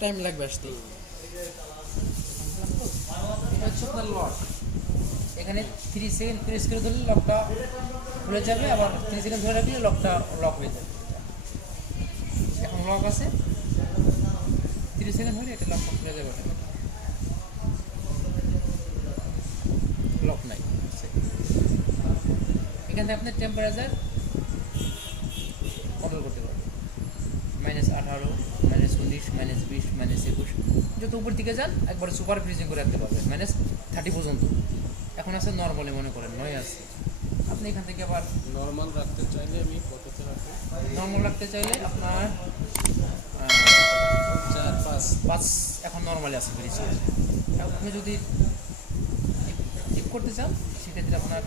Time লাগবে আসতে। হচ্ছে আপনার লক এখানে থ্রি সেকেন্ড প্রেস করে ধরলে লকটা খুলে যাবে, আবার থ্রি সেকেন্ড ধরে রাখলে লকটা লক হয়ে যাবে। এখন লক আছে। তিরিশ সেকেন্ড হলে এটা লকটা খুলে যাবে লক নাই। এখানে আপনার টেম্পারেচার কন্ট্রোল করতে পারবেন। মাইনাস আঠারো। বিশ মাইনাস একুশ। যত উপর দিকে যান একবার সুপার ফ্রিজিং করে রাখতে পারবেন। মাইনাস থার্টি পর্যন্ত। এখন আছে নর্মালি মনে করেন নয় আছে। আপনি এখান থেকে আবার নর্মাল রাখতে চাইলে আমি কততে রাখব? নর্মাল রাখতে চাইলে আপনার চার পাঁচ। পাঁচ এখন নর্মালি আছে ফ্রিজ আপনি যদি ঠিক করতে চান সেক্ষেত্রে আপনার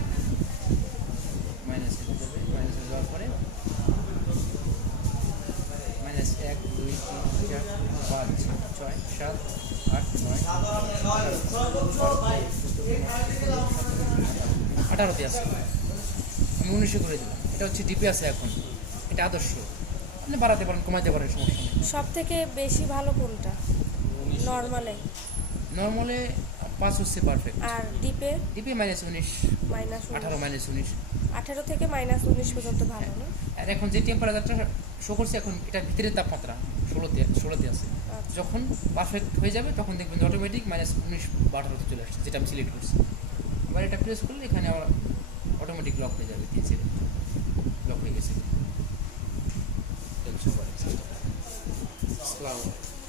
মাইনাস যাবে মাইনাস যাওয়ার পরে এক দুই তিন চার পাঁচ ছয় সাত আট নয় আঠারোতে আছে আমি উনিশে করে দিলাম। এটা হচ্ছে ডিপি আছে এখন। এটা আদর্শ। আপনি বাড়াতে পারেন কমাতে পারেন সমস্যা নেই। সব থেকে বেশি ভালো কোনটা? নর্মালে? নর্মালে পাঁচ হচ্ছে পারফেক্ট আর ডিপে ডিপি মাইনাস উনিশ মাইনাস আঠারো মাইনাস উনিশ। আঠারো থেকে মাইনাস উনিশ পর্যন্ত ভালো না? আর এখন যে টেম্পারেচারটা শো করছে এখন এটার ভিতরের তাপমাত্রা ষোলোতে ষোলোতে আছে। আচ্ছা। যখন পারফেক্ট হয়ে যাবে তখন দেখবেন অটোমেটিক মাইনাস উনিশ বা আঠারোতে চলে আসছে যেটা আমি সিলেক্ট করছি। আবার এটা প্রেস করলে এখানে আবার অটোমেটিক লক হয়ে যাবে তিন সেকেন্ড লক হয়ে গেছে। আসসালামু আলাইকুম।